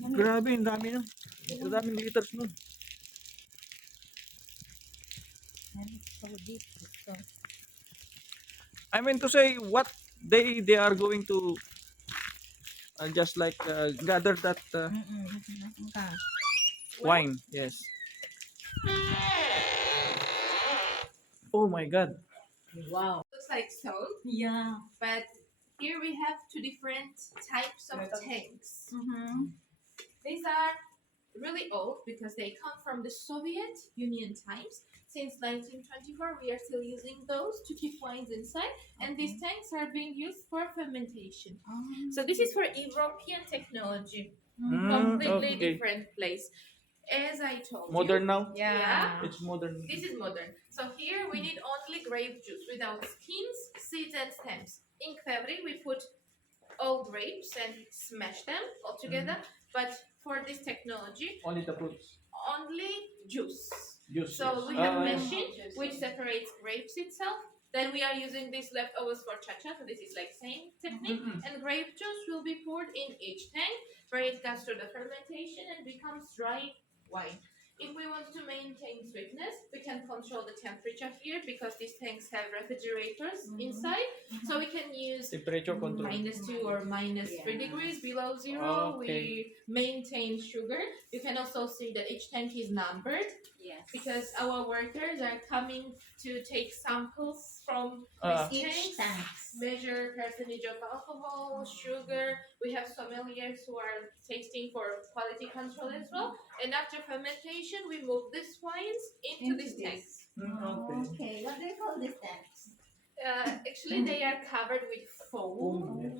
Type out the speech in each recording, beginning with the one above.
Grabe, ang dami nun. Ang daming liters nun. So deep. So, I mean to say, what they are going to just like gather that okay. wine. Yes. Oh my God. Wow. Looks like stone, Yeah. but here we have two different types of tanks. These are really old because they come from the Soviet Union times. Since 1924, we are still using those to keep wines inside, and these tanks are being used for fermentation. So this is for European technology, completely Okay. different place. As I told Modern you, now? yeah, It's modern. this is modern. So here we need only grape juice without skins, seeds, and stems. In Kvevri, we put all grapes and smash them all together. But for this technology, Only the fruits. only juice. Juice. So Yes. we have Yeah. machine which separates grapes itself. Then we are using these leftovers for chacha. So this is like same technique. And grape juice will be poured in each tank where it goes through the fermentation and becomes dry wine. If we want to maintain sweetness, we can control the temperature here because these tanks have refrigerators inside. So we can use Temperature control. -2 or -3 degrees below zero. Okay. We maintain sugar. You can also see that each tank is numbered Yes. because our workers are coming to take samples from Each tanks, tanks. measure percentage of alcohol, sugar. We have sommeliers who are tasting for quality control as well. And after fermentation, we move these wines into these tanks. Okay. Okay. What do you call these tanks? Actually, they are covered with foam Yes.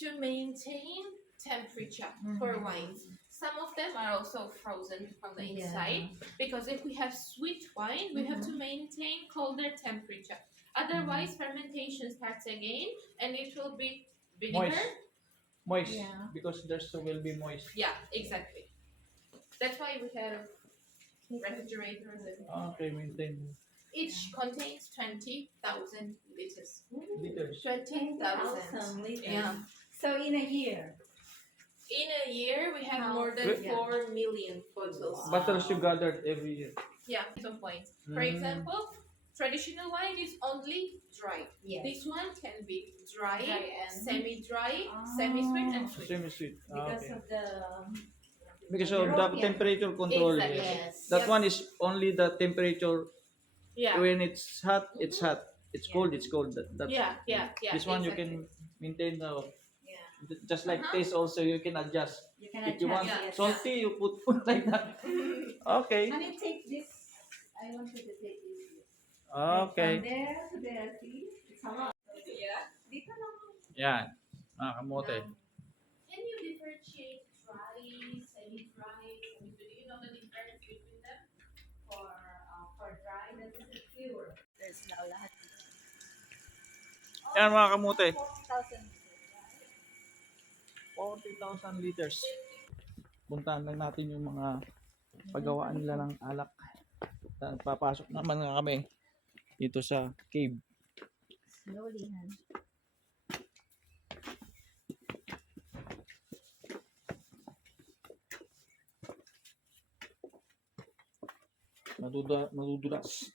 to maintain temperature for wines. Some of them are also frozen from the inside because if we have sweet wine, we have to maintain colder temperature. Otherwise, fermentation starts again and it will be vinegar. Moist. Yeah. Because there's will be moist. Yeah, exactly. That's why we have refrigerators. Okay, maintain. Each contains 20,000 liters. Liters. 20,000 liters. Yeah. So in a year. In a year, we have How- more than Yeah. 4 million bottles. Bottles you gathered every year. Yeah, some points. For example, traditional wine is only dry. Yes. This one can be dry, Dry and- semi-dry, semi-sweet, and sweet. Semi-sweet. Because Okay. of the Because of the European. temperature control. Exactly. yes. That Yep. one is only the temperature. Yeah, When it's hot, it's hot. It's cold, it's cold. That's yeah. This one you exactly. can maintain the Yeah. just like taste also you can adjust. You can If you want adjust, yes. salty, you put food like that. Okay. Can you take this? I want you to take this. Okay. From there to there, see? It's a lot. Yeah. Dito lang. Yan. Kamote. Can you differentiate dry, semi-dry, semi-sweet? Do you know the difference between them? For dry, that is pure. There's na lahat. Yan mga kamote. 40,000. 40,000 liters. Puntahan lang natin yung mga paggawaan nila ng alak. Papasok naman nga kami dito sa cave. Slowly, han. Madudulas.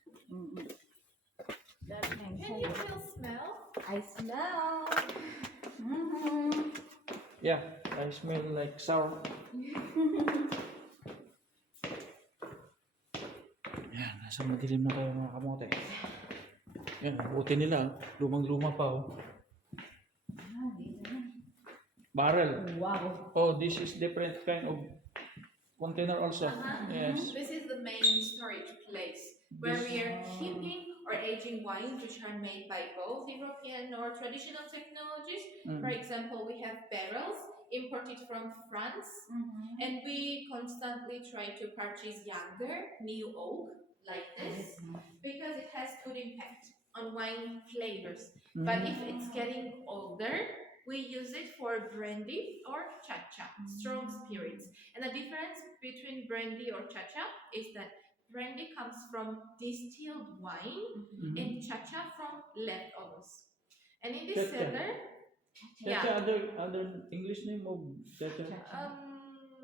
That can Can you still smell? I smell. Mm-hmm. Yeah, I smell like sour. Yan, nasa madilim na tayo mga kamote. Yan, buti nila. Lumang-luma pa oh. Barrel. Wow. Oh, this is different kind of container also. Yes. This is the main storage place where we are keeping or aging wines which are made by both European or traditional technologies. For example, we have barrels imported from France, and we constantly try to purchase younger, new oak like this because it has good impact on wine flavors. But if it's getting older, we use it for brandy or chacha, strong spirits. And the difference between brandy or chacha is that brandy comes from distilled wine and chacha from leftovers. And in this Chacha. cellar, Chacha, other English name of chacha.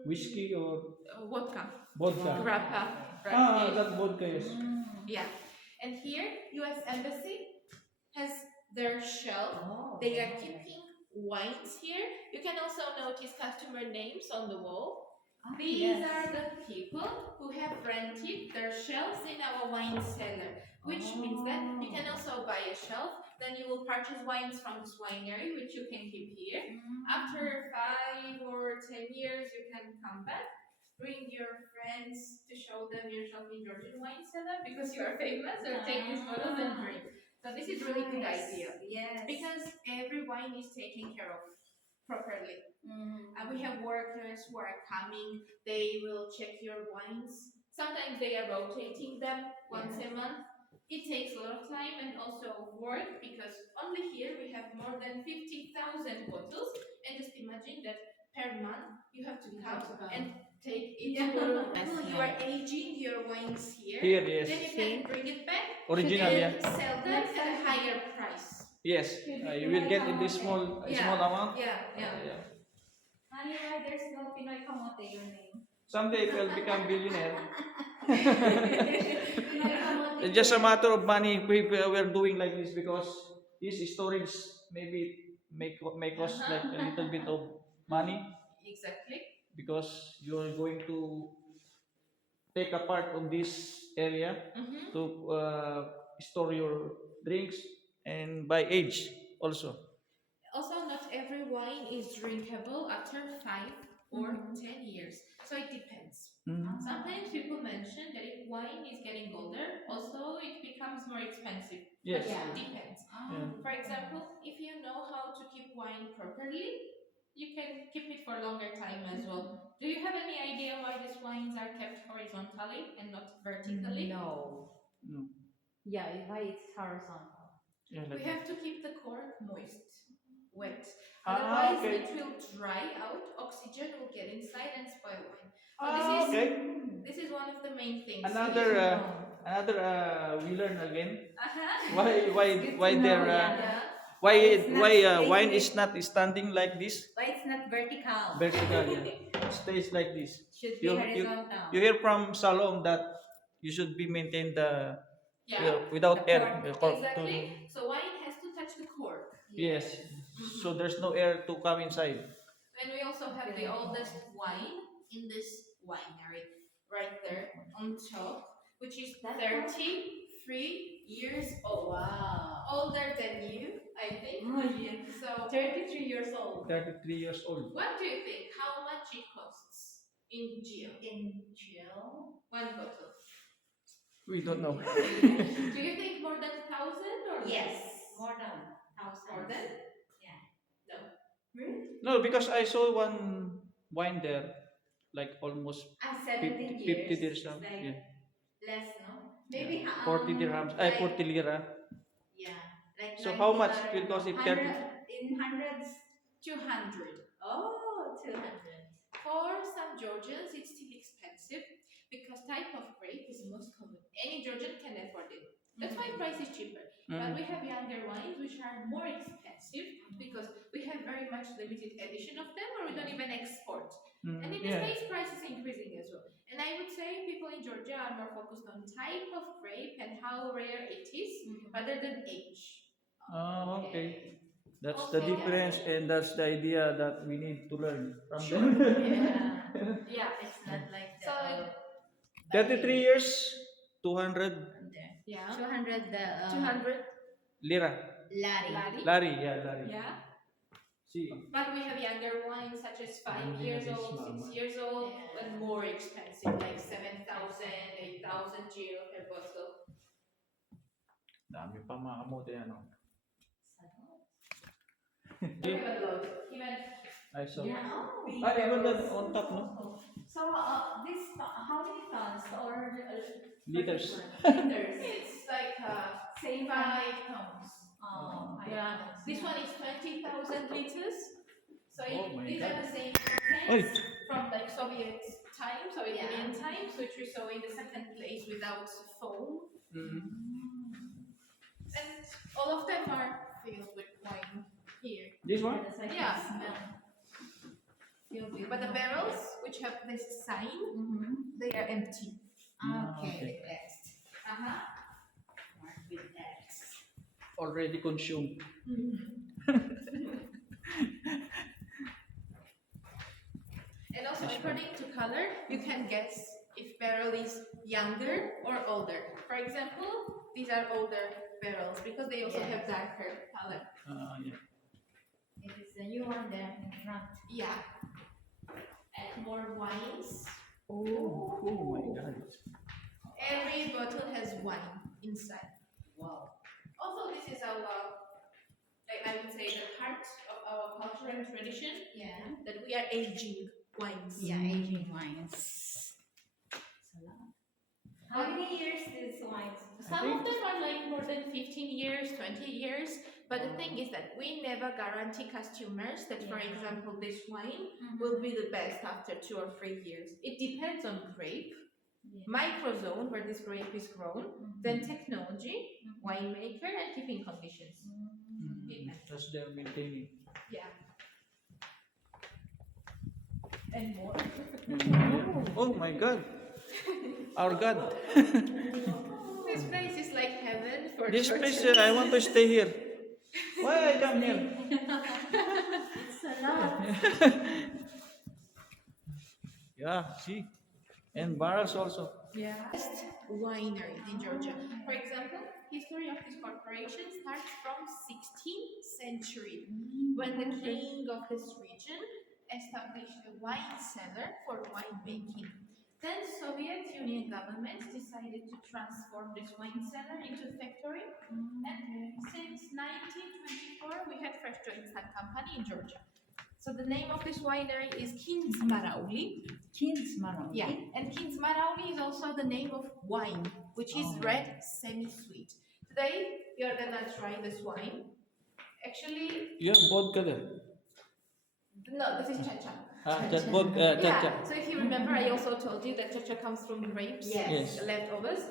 Whiskey or vodka. vodka? Grappa. Ah, that vodka, yes. Yeah. And here, U.S. Embassy has their shelf. Oh, They are keeping wines here. You can also notice customer names on the wall. These are the people who have rented their shelves in our wine cellar, which means that you can also buy a shelf. Then you will purchase wines from this winery, which you can keep here. After 5 or 10 years, you can come back, bring your friends to show them your shelf in Georgian wine cellar because you are famous, or take these photos and drink. So this is really good idea. Yes. Because every wine is taken care of properly. We have workers who are coming. They will check your wines. Sometimes they are rotating them once a month. It takes a lot of time and also work because only here we have more than 50,000 bottles. And just imagine that per month you have to come and take it to you are aging your wines here. Here, yes. Then you can bring it back Original, and yeah. sell them at a higher price. Yes, you will get in this small amount. Yeah. Honey, why there's no Pinoy Kamote, your name? Someday if I'll become billionaire. Pinoy Kamote. It's just a matter of money. We're doing like this because this storage maybe may cost like a little bit of money Exactly. because you're going to take a part of this area to store your drinks and by age also. Also, not every wine is drinkable after 5 or 10 years. So it depends. Sometimes people mention that if wine is getting older, also it becomes more expensive. Yes. It depends. Yeah. For example, if you know how to keep wine properly, you can keep it for a longer time as well. Do you have any idea why these wines are kept horizontally and not vertically? No. No. Yeah, why it's horizontal? Yeah, We like have to keep the cork moist, wet. Ah, Otherwise, okay. it will dry out, oxygen will get inside and spoil wine. So okay. this is one of the main things. Another we learn again. Uh-huh. Why there why wine is not standing like this Why it's not vertical? vertical, yeah. It stays like this. Should be horizontal. You hear from Salom that you should be maintained Yeah. without The air. cork. Exactly. So wine has to touch the cork. Yes. So there's no air to come inside. And we also have the oldest wine in this winery, right there on top, which is 33 years old. Wow. Older than you, I think. Oh, yeah. So 33 years old. 33 years old. what do you think? How much it costs in Geo? In jail? One bottle. We don't know. Do you think more than 1,000 or Yes. less? More than 1,000. More than? Yeah. No. Really? No, because I saw one wine there, like almost 17 50 years. dirham. Like Yeah. less, no? Maybe 40 dirhams. Ay, 40 lira. Yeah. Like So how much 90 will cost if 100 30? in hundreds? 200. Oh, 200. For some Georgians, it's still expensive because type of grape is most common. Any Georgian can afford it. That's why price is cheaper. But we have younger wines which are more expensive because we have very much limited edition of them, or we don't even export. And in the States, price is increasing as well. And I would say people in Georgia are more focused on type of grape and how rare it is rather than age. Oh, okay. That's Also, the difference, and that's the idea that we need to learn from Sure. them. Yeah. It's not like the. So, 33 years, 200 yeah. 200 the 200 lira. lari. Lari, yeah, lari. Yeah. See. But we have younger wines such as 5 years old, 6 years old, Yeah. and more expensive, like 7,000, 8,000 GL per bottle. Dami pa mga kamote, ano. We have a lot. Even I saw. Yeah. Oh. Even on top, no? So this how many tons or Liters. liters? it's like Same 5 pounds. Oh, Yeah. This one is 20,000 liters. So Oh my these God. are the same Oy. tanks from like Soviet times, Soviet Union times, which we saw in the second place without foam. And all of them are filled with wine here. This one? That's like Yeah. smell. Filled But the barrels which have this sign, they are empty. Okay, X. Uh-huh. Mark with X. Already consumed. And also, according to color, you can guess if barrel is younger or older. For example, these are older barrels because they also have darker color. Yeah. It is the new one there in front. Yeah. And more wines. Oh my God. Every bottle has wine inside. Wow. Also, this is our, like I would say, the part of our culture and tradition Yeah. that we are aging wines. Yeah, aging wines. It's a lot. How many years these wines? Some of them are like more than 15 years, 20 years. But the thing is that we never guarantee customers that, for example, this wine will be the best after 2 or 3 years. It depends on grape, microzone where this grape is grown, then technology, winemaker, and keeping conditions. Depends. Just they're maintaining. Yeah. And more. Oh my God. Our God. This place is like heaven for This place, churches. I want to stay here. Why I come here? It's a lot. Yeah, see. And barrels also. Yeah. Best winery in Georgia. For example, history of this corporation starts from 16th century when the king of this region established a wine cellar for winemaking. Then Soviet Union government decided to transform this wine cellar into a factory, and since 1924 we had fresh drinks company in Georgia. So the name of this winery is Kindzmarauli. Kindzmarauli. Yeah, and Kindzmarauli is also the name of wine, which is red semi-sweet. Today we are gonna try this wine. Actually, You have vodka there. no, this is chacha. That vodka, Yeah, so if you remember, I also told you that chacha comes from grapes, Yes. leftovers.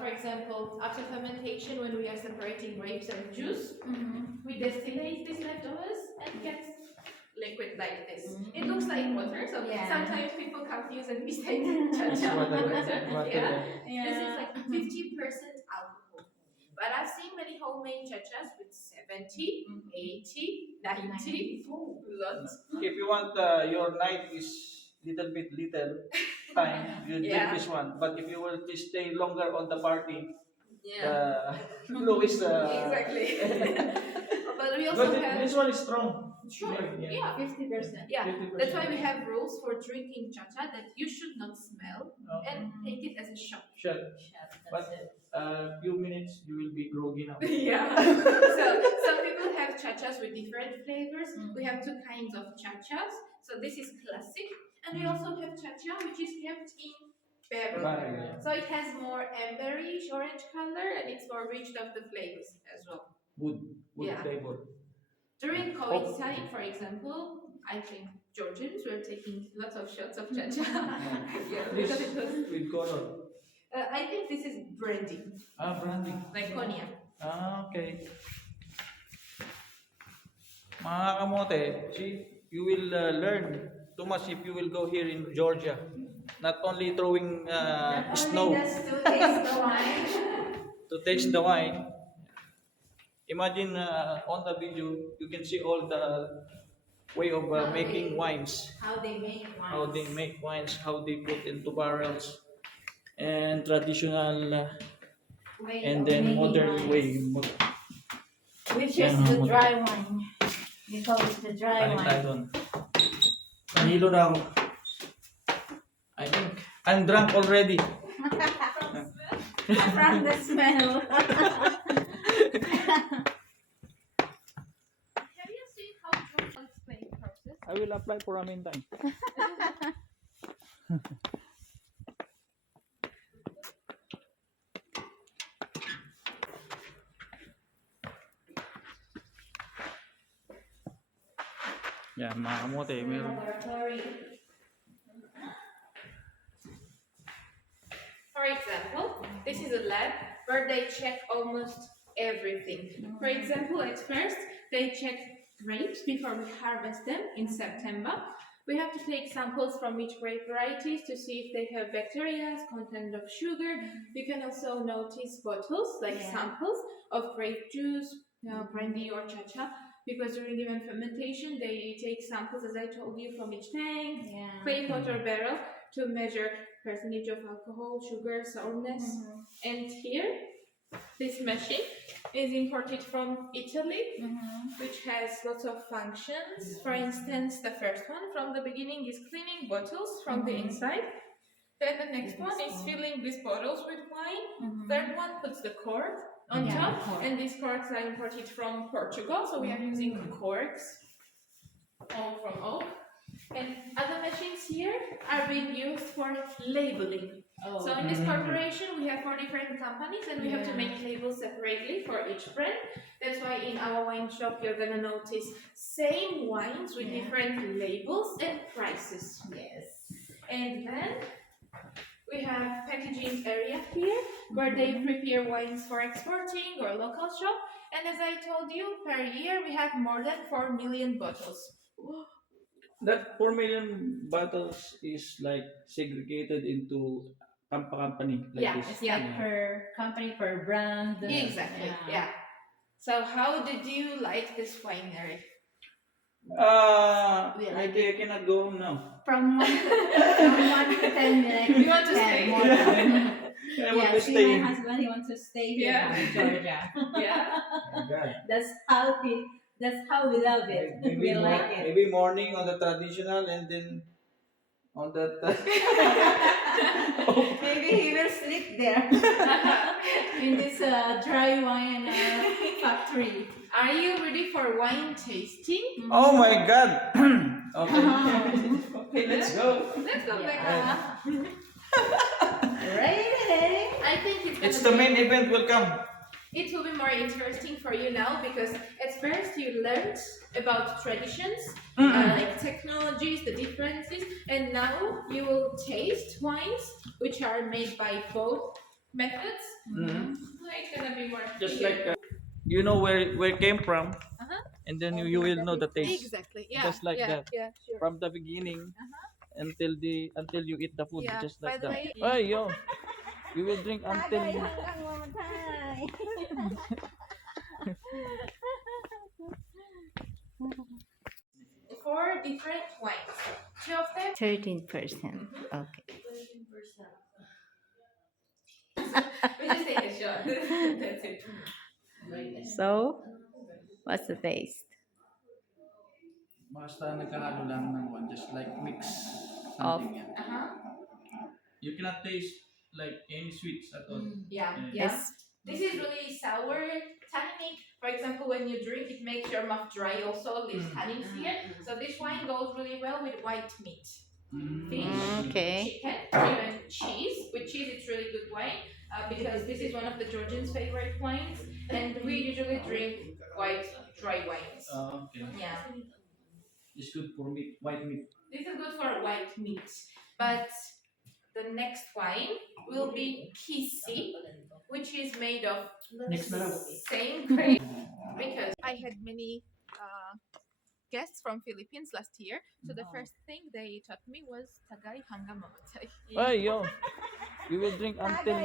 For example, after fermentation, when we are separating grapes and juice, we distillate these leftovers and get liquid like this. It looks like water, so sometimes people confuse and mistake chacha with water. Yeah. This is like 50% alcohol. But I've seen many homemade chachas with 70, 80, 90, lots. If you want your night is little time, you drink this one. But if you want to stay longer on the party, flow is Exactly. But we also have this one is strong. Sure. Yeah. 50%. Yeah, 50%. that's why we have rules for drinking chacha that you should not smell and take it as a shot. Shot. That's But it. few minutes you will be groggy now. Yeah. So some people have chachas with different flavors. We have two kinds of chachas. So this is classic, and we also have chacha which is kept in barrel. Barrel. So it has more amberish orange color and it's more rich of the flavors as well. Wood flavor. During COVID time, for example, I think Georgians were taking lots of shots of chacha. This Because it was, with color. I think this is brandy, Brandy. like cognac. Okay. Mga kamote, see, you will learn too much if you will go here in Georgia. Not only throwing snow Only just to taste the wine. to taste the wine. Imagine on the video, you can see all the way of making wines. How they make wines. How they make wines, how they put into barrels, and traditional Way and of then making modern wines. way. Which is the dry wine. We call it the dry Balik tayo wine. doon. Nahilo na ako. I think I'm drunk already. From the smell. Have you seen how Georgians play process? I will apply for a meantime. Yan, mga kamote, meron. Laboratory. For example, this is a lab where they check almost everything. For example, at first, they check grapes before we harvest them in September. We have to take samples from each grape varieties to see if they have bacteria, content of sugar. You can also notice bottles, like samples of grape juice, brandy or chacha, because during event fermentation, they take samples, as I told you, from each tank, plain water barrel to measure percentage of alcohol, sugar, sourness. And here, this machine is imported from Italy, which has lots of functions. For instance, the first one from the beginning is cleaning bottles from the inside. Then the next one is filling these bottles with wine. Third one puts the cork on top, and these corks are imported from Portugal, so we are using corks, all from oak. And other machines here are being used for labeling. So in this corporation, we have 4 different companies, and we have to make labels separately for each brand. That's why in our wine shop, you're gonna notice same wines with different labels and prices. And then we have packaging area here, where they prepare wines for exporting or local shop. And as I told you, per year we have more than 4 million bottles. That 4 million bottles is like segregated into company like this. It's like per company, per brand. Exactly. So how did you like this winery? I cannot go home now. From 1 to 10 minutes. You want to stay? More than. I want to stay. My husband, he wants to stay here in Georgia. Oh my God. That's how we love it. We like it. Maybe morning on the traditional, and then on the Maybe he will sleep there in this dry wine factory. Are you ready for wine tasting? Oh my God. Okay, let's go. Let's go back. Ready? I think It's the main event. Welcome. It will be more interesting for you now, because at first you learned about traditions, like technologies, the differences, and now you will taste wines which are made by both methods. So it's gonna be more Just clear. like you know where it came from, and then you will know the taste. Exactly. Yeah. Just like that. Yeah. Sure. From the beginning until you eat the food, Yeah. just like By the that. way- Ay, yo. You will drink until Four different wines. 2 of them. 13%. Okay. We just take a shot. That's it. So, what's the taste? basta nagkahalo lang ng one, just like mix Of. something. You cannot taste like any sweets at all. Yeah. Yes. This is really sour, tannic. For example, when you drink, it makes your mouth dry. Also, leaves tannins here. So this wine goes really well with white meat, fish, Okay. chicken, even cheese. With cheese, it's really good wine because this is one of the Georgians' favorite wines, and we usually drink white dry wines. Okay. Yeah, It's good for meat, white meat. this is good for white meat. But the next wine will be kisi, which is made of Next na raw. same grape. Because I had many guests from Philippines last year, so the first thing they taught me was tagay hanggang mamatay. Ay, yo. You will drink until